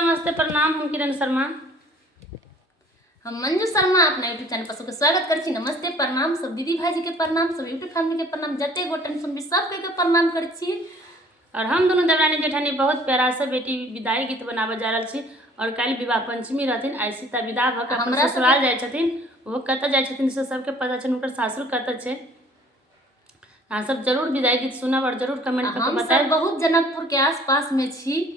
नमस्ते प्रणाम। हम किरण शर्मा। हम मंजू शर्मा अपना यूट्यूब चैनल पर सबके स्वागत करछी। नमस्ते प्रणाम सब दीदी भाई के प्रणाम, सब यूट्यूब फैमिली के प्रणाम, जते गोटन सुनबी सबके प्रणाम करछी। और हम दोनों देवरानी जेठानी बहुत प्यारा से बेटी विदाई गीत बनाबे जा रहल छी। और कल विवाह पंचमी रहथिन। आई सीता विदा भ के अपन ससुराल जाय छथिन। वो कत जाय छथिन से सबके पता छै, उनकर सासुर कत छै। अहाँ सब जरूर विदाई गीत सुनब और जरूर कमेंट करके बताएब। बहुत जनकपुर के आसपास में छी।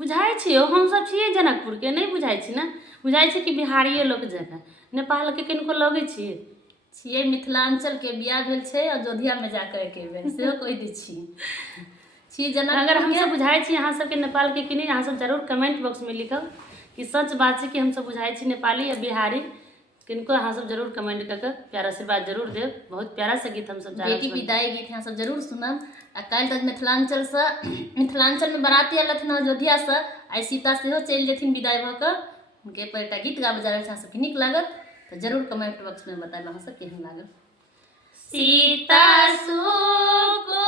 बुझाई छियो हम सब छियै जनकपुर के, नहीं बुझाई छी ना? बुझाई छै कि बिहारिये लोग जगह नेपाल के किनको लगे छियै मिथिलांचल के बियाह भेल छै अयोध्या में जाकर के भेल सेहो कहि दै छी जनकपुर। अगर हम सब बुझाई छी अहाँ सबके नेपाल के कि नहीं, अहाँ सब जरूर कमेंट बॉक्स में लिखब कि सच बात है कि हम सब बुझाई छी नेपाली या बिहारी। किनको अहाँ सब जरूर कमेंट करके प्यारा आशीर्वाद जरूर देव। बहुत प्यारा सा गीत हम सब बेटी विदाई गीत यहाँ सब जरूर सुनब। आ कल तक मिथिलांचल में बराती अलथिन अयोध्या से, आई सीता सेहो चलि जेथिन विदाई भ के। उनके पर एक गीत गाबे जा रहल छै, अहाँ सबके नीक लागत तो जरूर कमेंट बॉक्स में बताएब अहाँ सब केहन लागल। सीता सुको